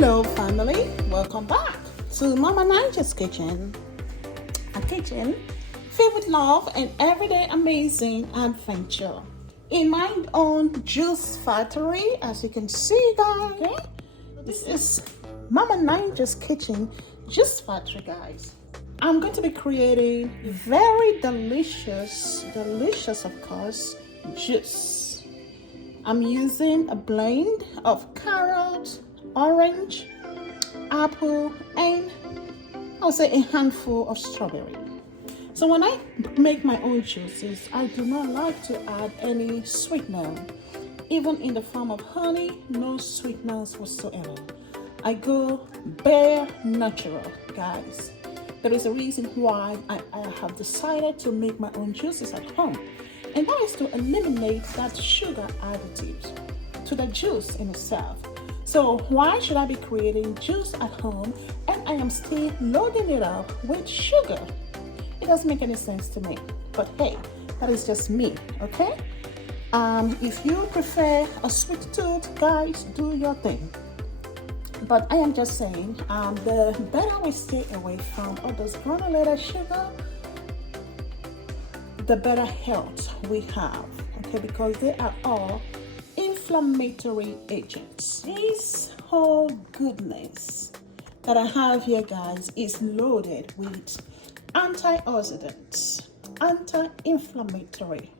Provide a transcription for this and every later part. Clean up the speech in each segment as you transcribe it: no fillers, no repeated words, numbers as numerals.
Hello family, welcome back to Mama Nigel's Kitchen, a kitchen filled with love and everyday amazing adventure. In my own juice factory, as you can see guys, okay? This is Mama Nigel's Kitchen juice factory guys. I'm going to be creating very delicious of course, juice. I'm using a blend of carrot, orange, apple, and I'll say a handful of strawberry. So when I make my own juices, I do not like to add any sweetener. Even in the form of honey, no sweeteners whatsoever. I go bare natural, guys. There is a reason why I have decided to make my own juices at home, and that is to eliminate that sugar additives to the juice in itself. So why should I be creating juice at home and I am still loading it up with sugar? It doesn't make any sense to me, but hey, that is just me, okay? If you prefer a sweet tooth, guys, do your thing. But I am just saying, the better we stay away from all those granulated sugar, the better health we have, okay? Because they are all inflammatory agents. This whole goodness that I have here, guys, is loaded with antioxidants, anti-inflammatory,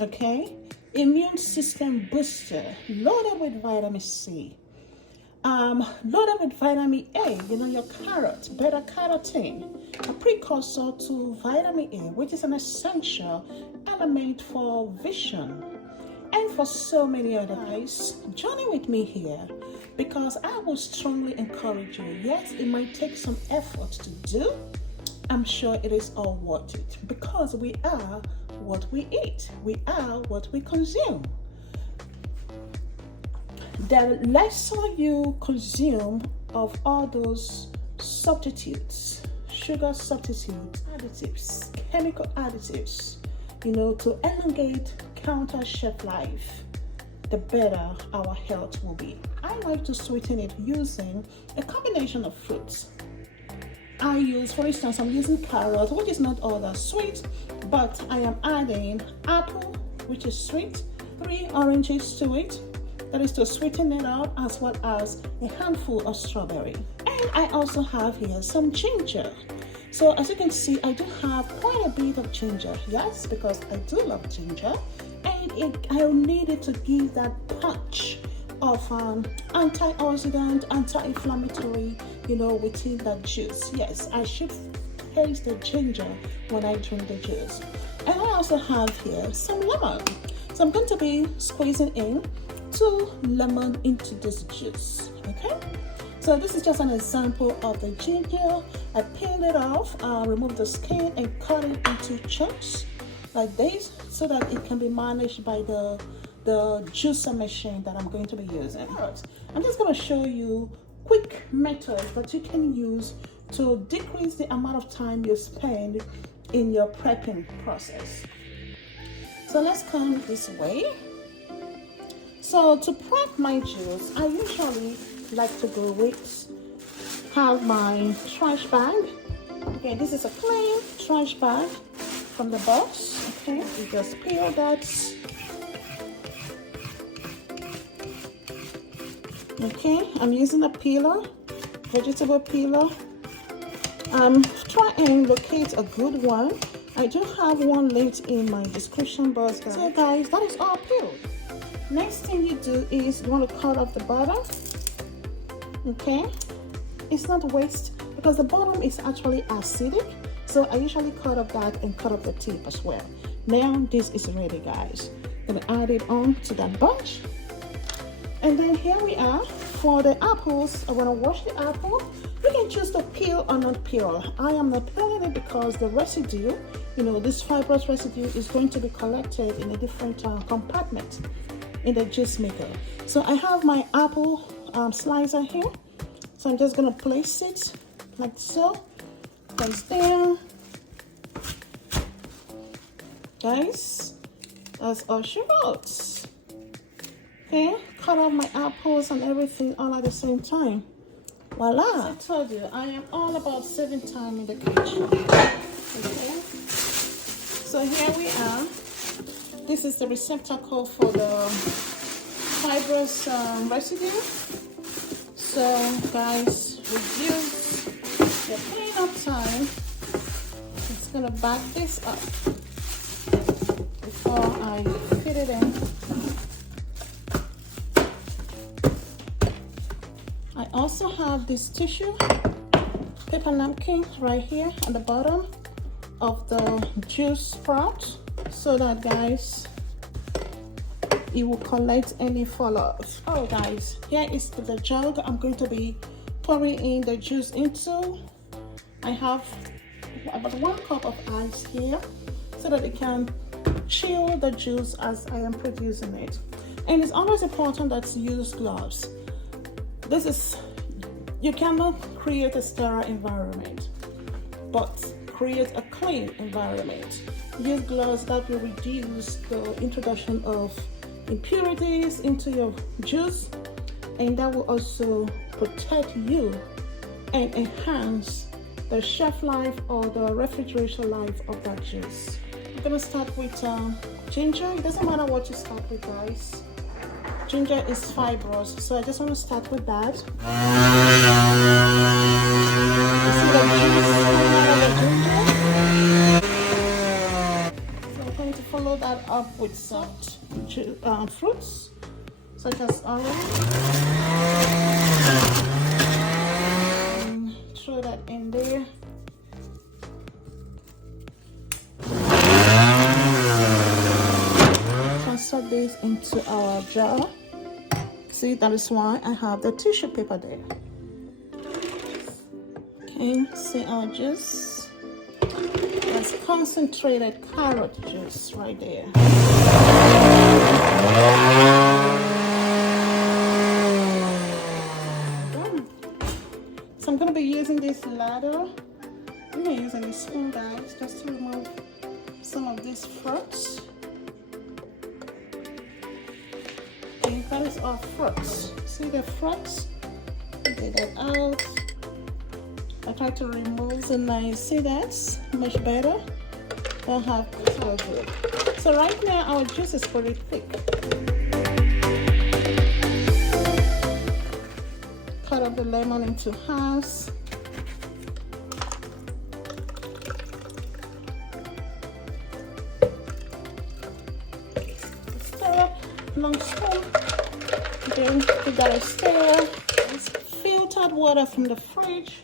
okay? Immune system booster, loaded with vitamin C. Loaded with vitamin A, your carrot, beta carotene, a precursor to vitamin A, which is an essential element for vision and for so many other guys. Journey with me here because I will strongly encourage you. Yes, it might take some effort to do. I'm sure it is all worth it because we are what we eat. We are what we consume. The lesser you consume of all those substitutes, sugar substitutes, additives, chemical additives, to elongate counter shelf life, the better our health will be. I like to sweeten it using a combination of fruits. I use, for instance, I'm using carrot, which is not all that sweet, but I am adding apple, which is sweet, 3 oranges to it. That is to sweeten it up, as well as a handful of strawberry. And I also have here some ginger. So as you can see, I do have quite a bit of ginger, yes, because I do love ginger. And I need it to give that punch of antioxidant, anti-inflammatory, within that juice. Yes, I should taste the ginger when I drink the juice. And I also have here some lemon. So I'm going to be squeezing in 2 lemon into this juice, okay? So this is just an example of the ginger. I peeled it off, removed the skin and cut it into chunks like this so that it can be managed by the juicer machine that I'm going to be using. I'm just going to show you quick methods that you can use to decrease the amount of time you spend in your prepping process. So let's come this way. So to prep my juice, I usually like to go with, have my trash bag. Okay, this is a clean trash bag from the box. Okay, you just peel that. Okay, I'm using a peeler, vegetable peeler. Try and locate a good one. I do have one linked in my description box, guys. So guys, that is all peeled. Next thing you do is you want to cut off the bottom. Okay, it's not waste because the bottom is actually acidic, so I usually cut off that and cut off the tip as well. Now this is ready, guys. I'm gonna add it on to that bunch, and then here we are. For the apples, I want to wash the apple. You can choose to peel or not peel. I am not peeling it because the residue, this fibrous residue is going to be collected in a different compartment in the juice maker. So I have my apple slicer here, so I'm just gonna place it like so, place down. Guys, that's all she wrote. Okay, cut off my apples and everything all at the same time. Voila! As I told you, I am all about saving time in the kitchen. Okay. So here we are. This is the receptacle for the fibrous residue. So guys, reduce your cleanup time. Just gonna back this up before I fit it in. I also have this tissue paper napkin right here at the bottom of the juice sprout, so that guys, it will collect any fallout. Oh guys, here is the jug I'm going to be pouring in the juice into. I have about 1 cup of ice here so that it can chill the juice as I am producing it. And it's always important that you use gloves. You cannot create a sterile environment, but create a clean environment. Use gloves that will reduce the introduction of impurities into your juice, and that will also protect you and enhance the shelf life or the refrigeration life of that juice. I'm gonna start with ginger. It doesn't matter what you start with, guys. Ginger is fibrous, so I just want to start with that. You see the juice coming out of the ginger? So I'm going to follow that up with soft fruits, such as orange. And throw that in there. Transfer this into our jar. See, that is why I have the tissue paper there. Okay, see our juice. That's concentrated carrot juice right there. So I'm going to be using this ladle. I'm not using this spoon, guys, just to remove some of these fruits. Okay, that is our fruits. See the fruits? Get that out. I try to remove the nice. See, that's much better. Don't have so good. So right now our juice is pretty thick. Cut up the lemon into halves. Stir up long spoon. Then we gotta stir. It's filtered water from the fridge.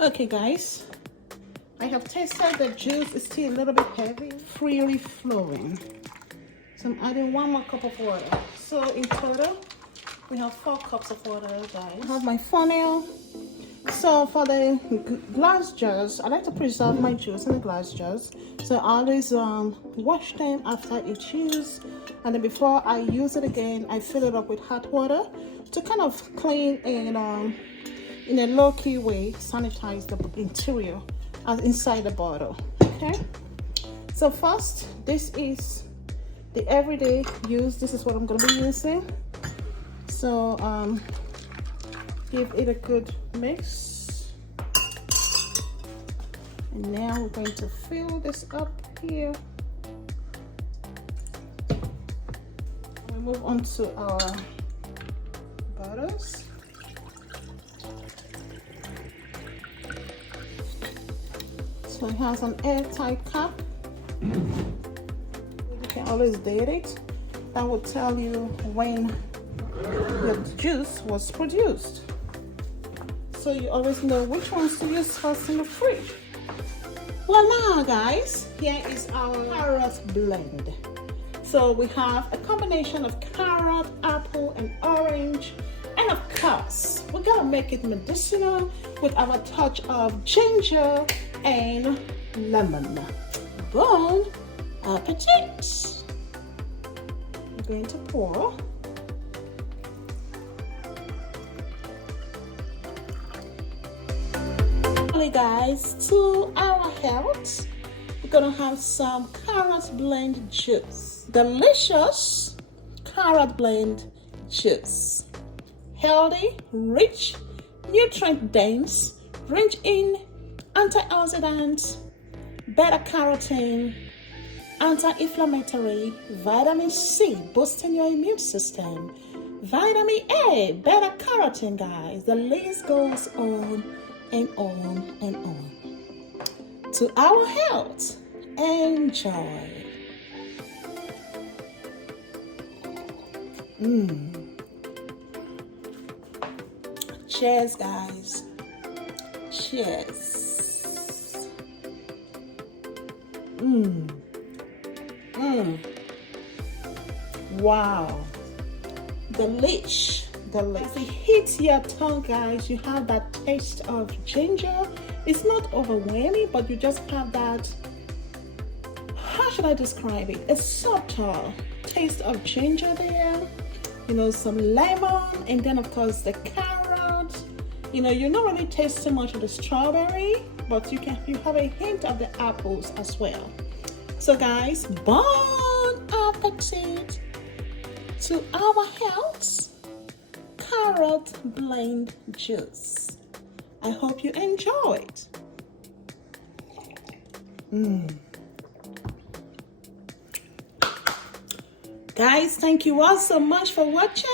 Okay guys, I have tasted the juice is still a little bit heavy, freely flowing. So I'm adding 1 more cup of water. So in total, we have 4 cups of water, guys. I have my funnel. So for the glass jars, I like to preserve my juice in the glass jars. So I always wash them after each use, and then before I use it again, I fill it up with hot water to kind of clean and in a low-key way sanitize the interior inside the bottle. Okay, so first, this is the everyday use. This is what I'm going to be using. So give it a good mix, and now we're going to fill this up here. We move on to our bottles. So it has an airtight cap. You can always date it. That will tell you when your juice was produced. So you always know which ones to use first in the fridge. Voila, guys, here is our carrot blend. So we have a combination of carrot, apple, and orange. And of course, we're gonna make it medicinal with our touch of ginger and lemon. Bon appetit! I'm going to pour. Guys, to our health, we're gonna have some carrot blend juice. Delicious carrot blend juice. Healthy, rich, nutrient dense, rich in antioxidants, beta-carotene, anti-inflammatory, vitamin C, boosting your immune system, vitamin A, beta-carotene, guys. The list goes on and on and on. To our health, enjoy. Cheers, guys. Cheers. Wow. Delish. As it hits your tongue, guys, you have that taste of ginger. It's not overwhelming, but you just have that, how should I describe it? A subtle taste of ginger there. You know, some lemon, and then of course the carrot. You know, you're not really tasting much of the strawberry, but you have a hint of the apples as well. So guys, bon appetit to our health carrot blend juice. I hope you enjoy it. Guys, thank you all so much for watching.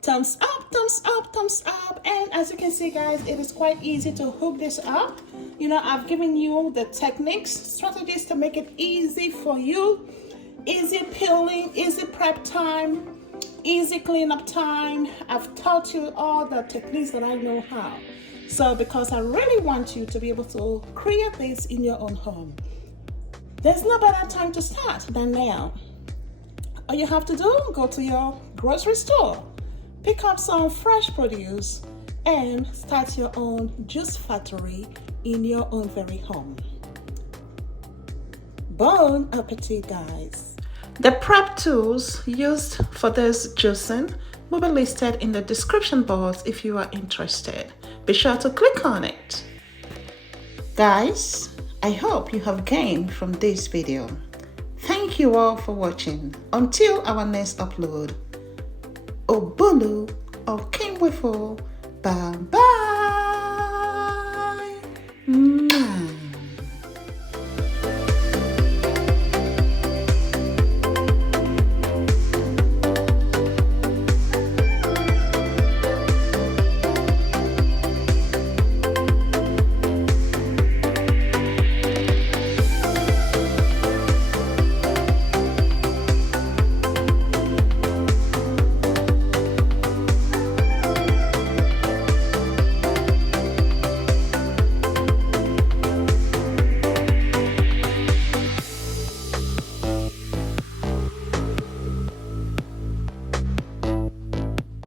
Thumbs up, thumbs up, thumbs up. And as you can see, guys, it is quite easy to hook this up. You know, I've given you the techniques, strategies to make it easy for you. Easy peeling, easy prep time, easy cleanup time. I've taught you all the techniques that I know how. So because I really want you to be able to create this in your own home, there's no better time to start than now. All you have to do, go to your grocery store, pick up some fresh produce, and start your own juice factory in your own very home. Bon appetit, guys. The prep tools used for this juicing will be listed in the description box if you are interested. Be sure to click on it. Guys, I hope you have gained from this video. Thank you all for watching. Until our next upload, Obulu of King Wifo. Bye bye.